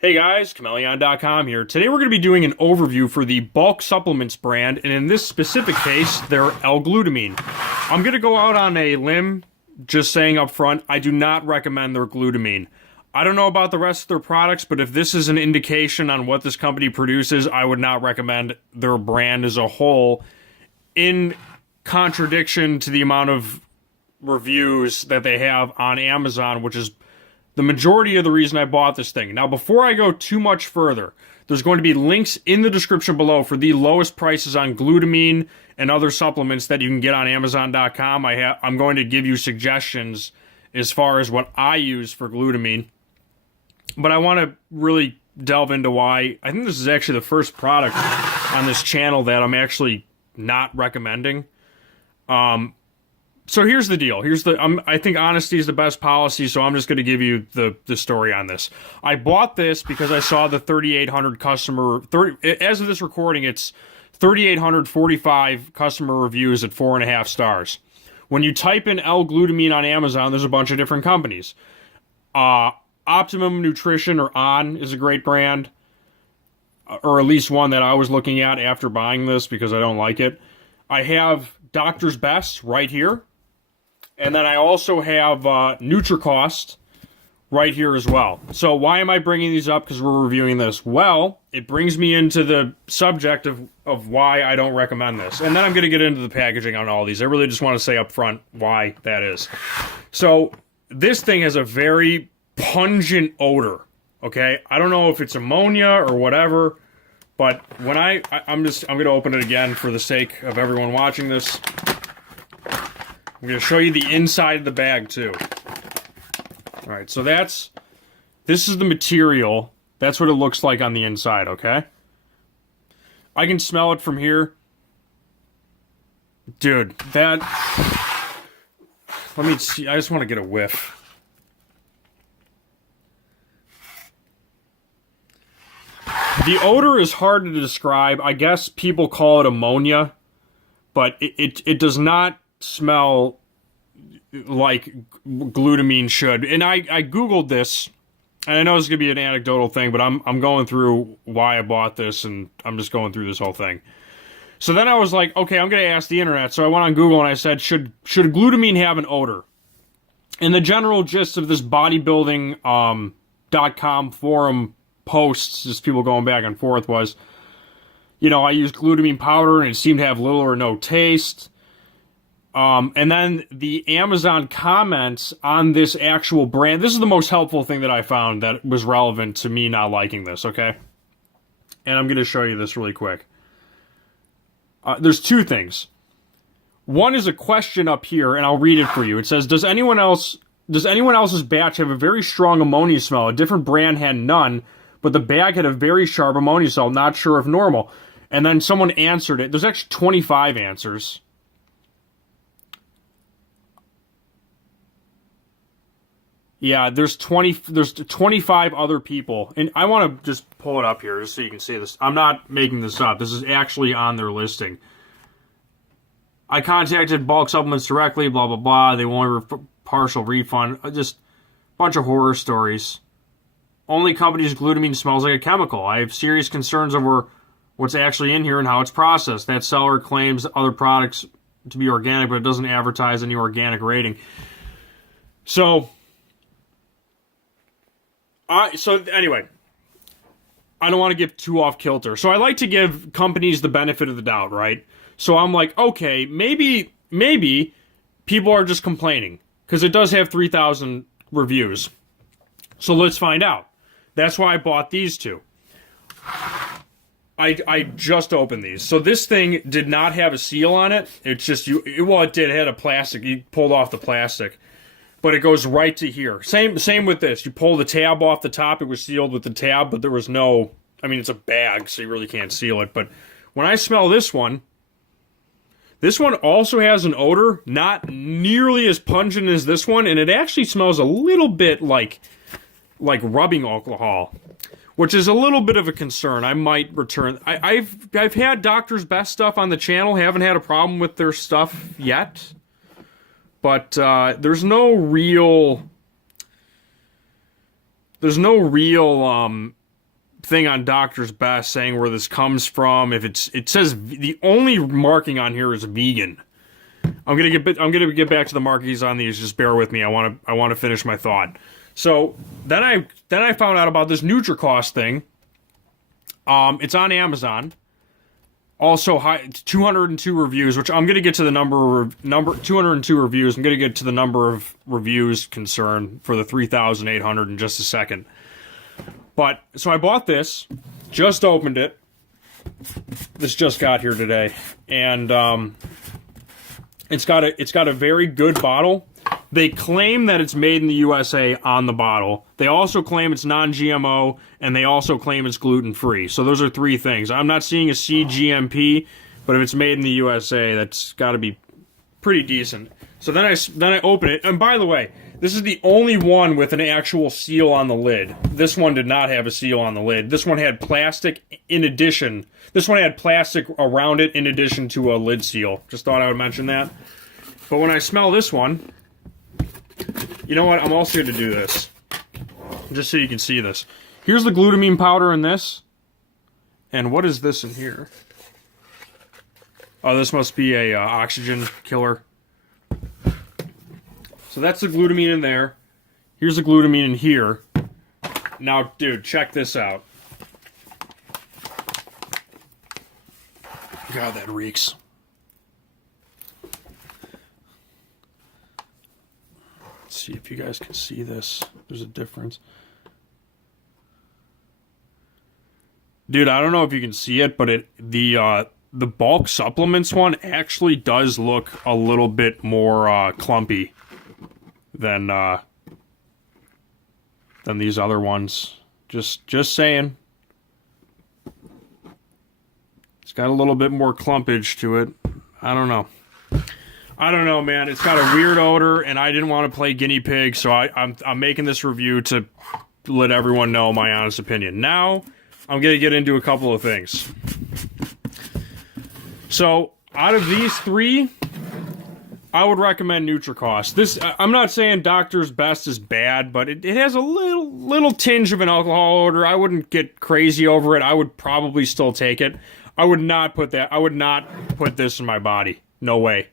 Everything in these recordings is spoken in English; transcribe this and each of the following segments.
Hey guys, Chmelaeon.com here. Today we're going to be doing an overview for the bulk supplements brand, and in this specific case, they're L-Glutamine. I'm going to go out on a limb, just saying up front, I do not recommend their glutamine. I don't know about the rest of their products, but if this is an indication on what this company produces, I would not recommend their brand as a whole, in contradiction to the amount of reviews that they have on Amazon, which is the majority of the reason I bought this thing. Now, before I go too much further, there's going to be links in the description below for the lowest prices on glutamine and other supplements that you can get on Amazon.com. I'm going to give you suggestions as far as what I use for glutamine. But I want to really delve into why. I think this is actually the first product on this channel that I'm actually not recommending. So here's the deal. I think honesty is the best policy, so I'm just going to give you the story on this. I bought this because I saw the 3,800 as of this recording, it's 3,845 customer reviews at 4.5 stars. When you type in L-Glutamine on Amazon, there's a bunch of different companies. Optimum Nutrition, or On, is a great brand, or at least one that I was looking at after buying this because I don't like it. I have Doctor's Best right here. And then I also have NutriCost right here as well. So why am I bringing these up? Because we're reviewing this. Well, it brings me into the subject of why I don't recommend this. And then I'm going to get into the packaging on all these. I really just want to say up front why that is. So this thing has a very pungent odor, okay? I don't know if it's ammonia or whatever, but when I'm going to open it again for the sake of everyone watching this. I'm going to show you the inside of the bag, too. Alright, so this is the material. That's what it looks like on the inside, okay? I can smell it from here. Dude, let me see. I just want to get a whiff. The odor is hard to describe. I guess people call it ammonia, but it does not smell like glutamine should. And I googled this, and I know this is gonna be an anecdotal thing, but I'm going through why I bought this, and I'm just going through this whole thing. So then I was like, okay, I'm gonna ask the internet. So I went on Google and I said, should glutamine have an odor? And the general gist of this bodybuilding .com forum posts, just people going back and forth, was, you know, I used glutamine powder and it seemed to have little or no taste. And then the Amazon comments on this actual brand. This is the most helpful thing that I found that was relevant to me not liking this, okay? And I'm going to show you this really quick. There's two things. One is a question up here, and I'll read it for you. It says, does anyone else's batch have a very strong ammonia smell? A different brand had none, but the bag had a very sharp ammonia smell. Not sure if normal. And then someone answered it. There's actually 25 answers. Yeah, there's 25 other people, and I want to just pull it up here just so you can see this. I'm not making this up. This is actually on their listing. I contacted Bulk Supplements directly, blah, blah, blah. They want a partial refund. Just a bunch of horror stories. Only company's glutamine smells like a chemical. I have serious concerns over what's actually in here and how it's processed. That seller claims other products to be organic, but it doesn't advertise any organic rating. So anyway, I don't want to give too off kilter. So I like to give companies the benefit of the doubt, right? So I'm like, okay, maybe people are just complaining because it does have 3,000 reviews. So let's find out. That's why I bought these two. I just opened these. So this thing did not have a seal on it. It's just it did. It had a plastic. You pulled off the plastic. But it goes right to here. Same with this. You pull the tab off the top. It was sealed with the tab, but there was no... I mean, it's a bag, so you really can't seal it. But when I smell this one also has an odor, not nearly as pungent as this one, and it actually smells a little bit like rubbing alcohol, which is a little bit of a concern. I might return... I've had Doctor's Best stuff on the channel. Haven't had a problem with their stuff yet. But there's no real thing on Doctor's Best saying where this comes from. If it says the only marking on here is vegan. I'm gonna get back to the markings on these. Just bear with me. I want to finish my thought. So then I found out about this Nutri-Cost thing. It's on Amazon. Also, 202 reviews, which I'm going to get to the number 202 reviews. I'm going to get to the number of reviews concerned for the 3,800 in just a second. But so I bought this, just opened it. This just got here today, and it's got a very good bottle. They claim that it's made in the USA on the bottle. They also claim it's non-GMO, and they also claim it's gluten-free. So those are three things. I'm not seeing a CGMP, but if it's made in the USA, that's got to be pretty decent. So then I open it, and by the way, this is the only one with an actual seal on the lid. This one did not have a seal on the lid. This one had plastic in addition. This one had plastic around it in addition to a lid seal. Just thought I would mention that. But when I smell this one, you know what? I'm also going to do this, just so you can see this. Here's the glutamine powder in this. And what is this in here? Oh, this must be a oxygen killer. So that's the glutamine in there. Here's the glutamine in here. Now, dude, check this out. God, that reeks. See if you guys can see this. There's a difference. Dude, I don't know if you can see it, but the bulk supplements one actually does look a little bit more clumpy than these other ones. Just saying. It's got a little bit more clumpage to it. I don't know. I don't know, man. It's got a weird odor, and I didn't want to play guinea pig, so I'm making this review to let everyone know my honest opinion. Now, I'm going to get into a couple of things. So, out of these three, I would recommend Nutri-Cost. This, I'm not saying Doctor's Best is bad, but it has a little tinge of an alcohol odor. I wouldn't get crazy over it. I would probably still take it. I would not put this in my body. No way.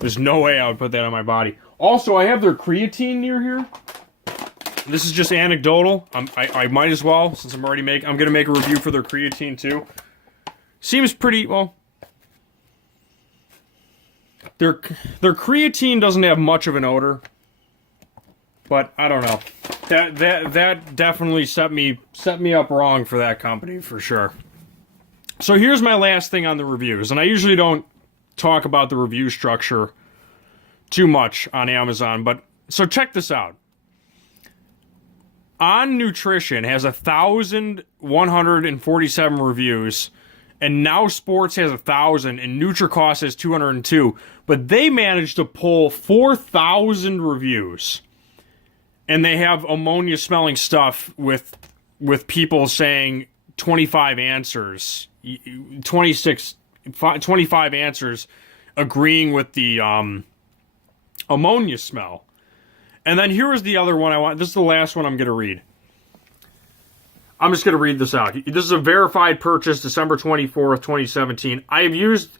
There's no way I would put that on my body. Also, I have their creatine near here. This is just anecdotal. I might as well, since I'm going to make a review for their creatine too. Seems pretty, well, their creatine doesn't have much of an odor. But I don't know. That definitely set me up wrong for that company for sure. So here's my last thing on the reviews, and I usually don't talk about the review structure too much on Amazon, but so check this out. On Nutrition has 1,147 reviews, and Now Sports has 1,000, and Nutri-Cost has 202, but they managed to pull 4,000 reviews, and they have ammonia smelling stuff with people saying 25 answers, 25 answers agreeing with the ammonia smell. And then here is the other one I want. This is the last one I'm going to read. I'm just going to read this out. This is a verified purchase, December 24th, 2017. I have used,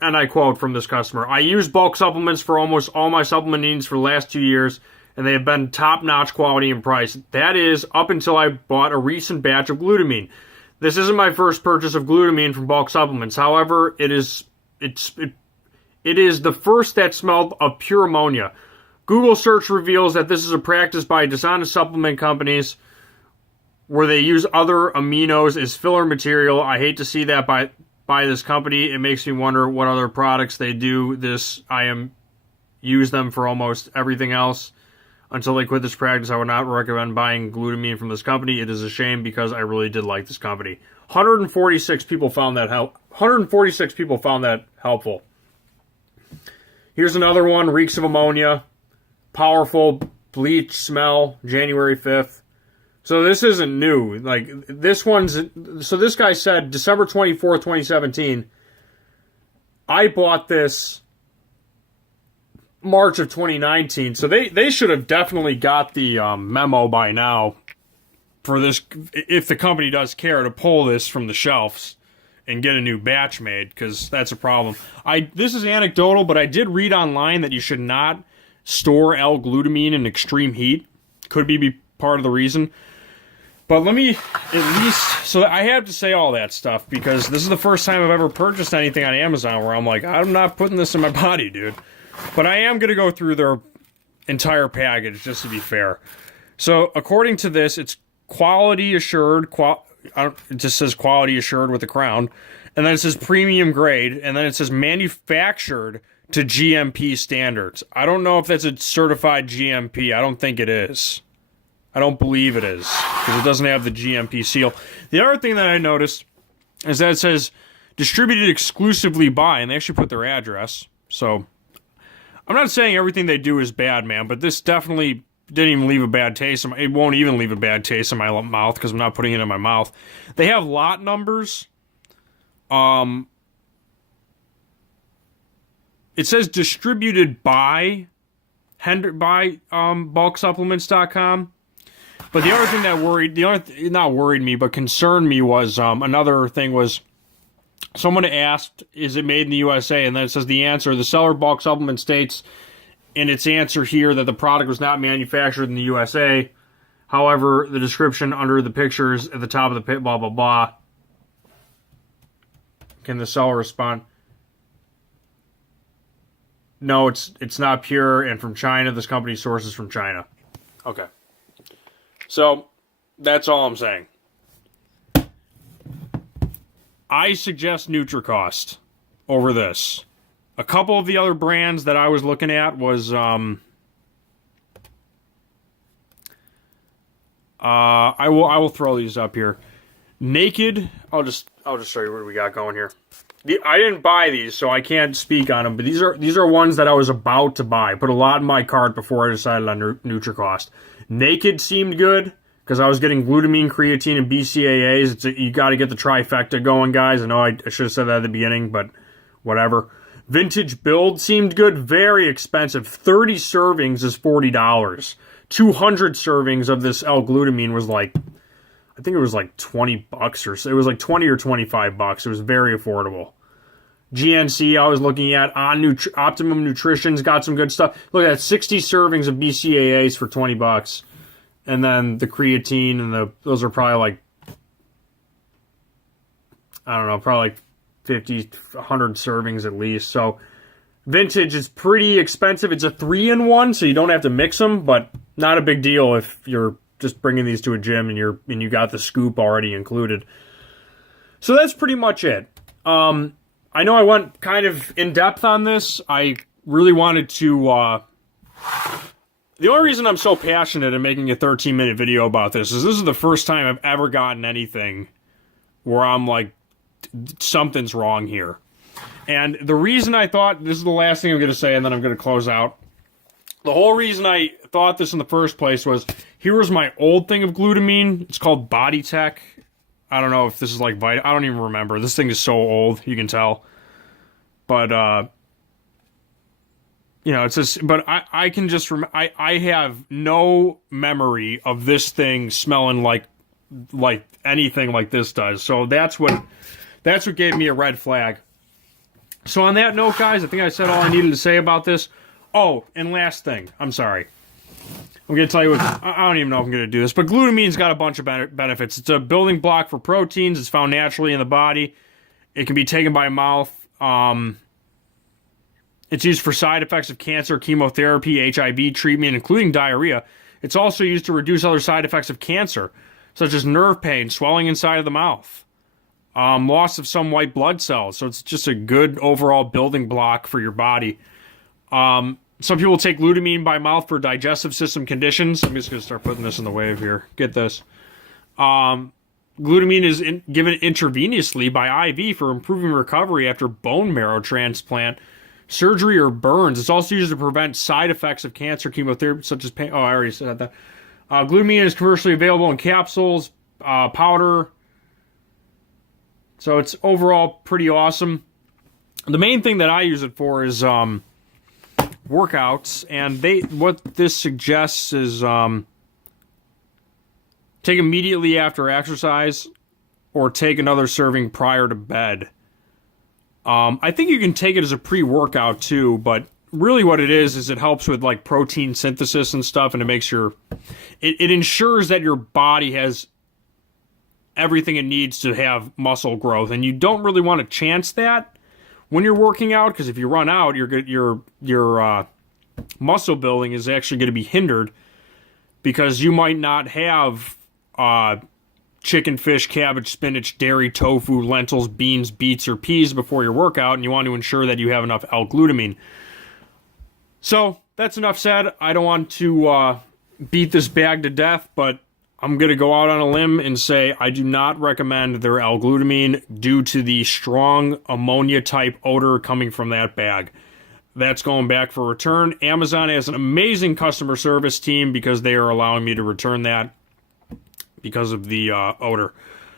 and I quote from this customer, I used bulk supplements for almost all my supplement needs for the last 2 years, and they have been top-notch quality and price. That is, up until I bought a recent batch of glutamine. This isn't my first purchase of glutamine from bulk supplements. However, it is the first that smelled of pure ammonia. Google search reveals that this is a practice by dishonest supplement companies where they use other aminos as filler material. I hate to see that by this company. It makes me wonder what other products they do this. Use them for almost everything else. Until they quit this practice, I would not recommend buying glutamine from this company. It is a shame because I really did like this company. 146 people found that helpful. Here's another one, reeks of ammonia. Powerful bleach smell, January 5th. So this isn't new. Like, this guy said December 24th, 2017. I bought this March of 2019. So they should have definitely got the memo by now. for this, if the company does care, to pull this from the shelves and get a new batch made, because that's a problem. This is anecdotal, but I did read online that you should not store L-Glutamine in extreme heat. Could be part of the reason. But let me at least... So I have to say all that stuff, because this is the first time I've ever purchased anything on Amazon where I'm like, I'm not putting this in my body, dude. But I am going to go through their entire package, just to be fair. So, according to this, it's quality assured... it just says quality assured with a crown. And then it says premium grade. And then it says manufactured to GMP standards. I don't know if that's a certified GMP. I don't think it is. I don't believe it is, because it doesn't have the GMP seal. The other thing that I noticed is that it says distributed exclusively by, and they actually put their address. So, I'm not saying everything they do is bad, man, but this definitely didn't even leave a bad taste. It won't even leave a bad taste in my mouth, because I'm not putting it in my mouth. They have lot numbers. It says distributed by bulksupplements.com. But the other thing that not worried me, but concerned me was, another thing was, someone asked, is it made in the USA? And then it says the answer, the seller of bulk supplement states in its answer here that the product was not manufactured in the USA. However, the description under the pictures at the top of the pit, blah, blah, blah. Can the seller respond? No, it's not pure, and from China. This company sources from China. Okay. So, that's all I'm saying. I suggest NutriCost over this. A couple of the other brands that I was looking at was, I will throw these up here. Naked, I'll just show you what we got going here. I didn't buy these, so I can't speak on them, but these are ones that I was about to buy. Put a lot in my cart before I decided on NutriCost. Naked seemed good, because I was getting glutamine, creatine, and BCAAs. You got to get the trifecta going, guys. I know I should have said that at the beginning, but whatever. Vintage Build seemed good. Very expensive. 30 servings is $40. 200 servings of this L-Glutamine was like, I think it was like $20 or so. It was like 20 or $25. It was very affordable. GNC, I was looking at on Optimum Nutrition's got some good stuff. Look at that, 60 servings of BCAAs for $20. And then the creatine and those are probably like, I don't know, probably like 50, 100 servings at least. So Vintage is pretty expensive. It's a 3-in-1, so you don't have to mix them, but not a big deal if you're just bringing these to a gym and you got the scoop already included. So that's pretty much it. I know I went kind of in depth on this. I really wanted to. The only reason I'm so passionate in making a 13-minute video about this is the first time I've ever gotten anything where I'm like, something's wrong here. And the reason I thought, this is the last thing I'm going to say, and then I'm going to close out. The whole reason I thought this in the first place was, here was my old thing of glutamine. It's called Body Tech. I don't know if this is like I don't even remember. This thing is so old, you can tell. But, you know, it's just, but I can just, I have no memory of this thing smelling like anything like this does. So that's what gave me a red flag. So on that note, guys, I think I said all I needed to say about this. Oh, and last thing, I'm sorry. I'm going to tell you what, I don't even know if I'm going to do this, but glutamine's got a bunch of benefits. It's a building block for proteins. It's found naturally in the body. It can be taken by mouth. It's used for side effects of cancer, chemotherapy, HIV treatment, including diarrhea. It's also used to reduce other side effects of cancer, such as nerve pain, swelling inside of the mouth, loss of some white blood cells. So it's just a good overall building block for your body. Some people take glutamine by mouth for digestive system conditions. I'm just going to start putting this in the wave here. Get this. Glutamine is given intravenously by IV for improving recovery after bone marrow transplant, surgery, or burns. It's also used to prevent side effects of cancer, chemotherapy, such as pain. Oh, I already said that. Glutamine is commercially available in capsules, powder. So it's overall pretty awesome. The main thing that I use it for is workouts, and what this suggests is Take immediately after exercise, or take another serving prior to bed. I think you can take it as a pre-workout too, but really what it is it helps with like protein synthesis and stuff, and it makes it ensures that your body has everything it needs to have muscle growth, and you don't really want to chance that when you're working out, because if you run out, your muscle building is actually going to be hindered, because you might not have chicken, fish, cabbage, spinach, dairy, tofu, lentils, beans, beets, or peas before your workout, and you want to ensure that you have enough L-Glutamine. So, that's enough said. I don't want to beat this bag to death, but I'm going to go out on a limb and say I do not recommend their L-Glutamine due to the strong ammonia-type odor coming from that bag. That's going back for return. Amazon has an amazing customer service team because they are allowing me to return that because of the odor.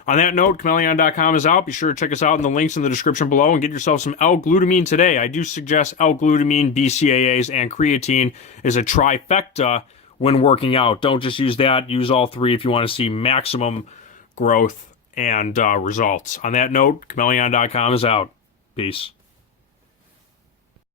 On that note, Chmelaeon.com is out. Be sure to check us out in the links in the description below and get yourself some L-Glutamine today. I do suggest L-Glutamine, BCAAs, and creatine is a trifecta when working out. Don't just use that. Use all three if you want to see maximum growth and results. On that note, Chmelaeon.com is out. Peace.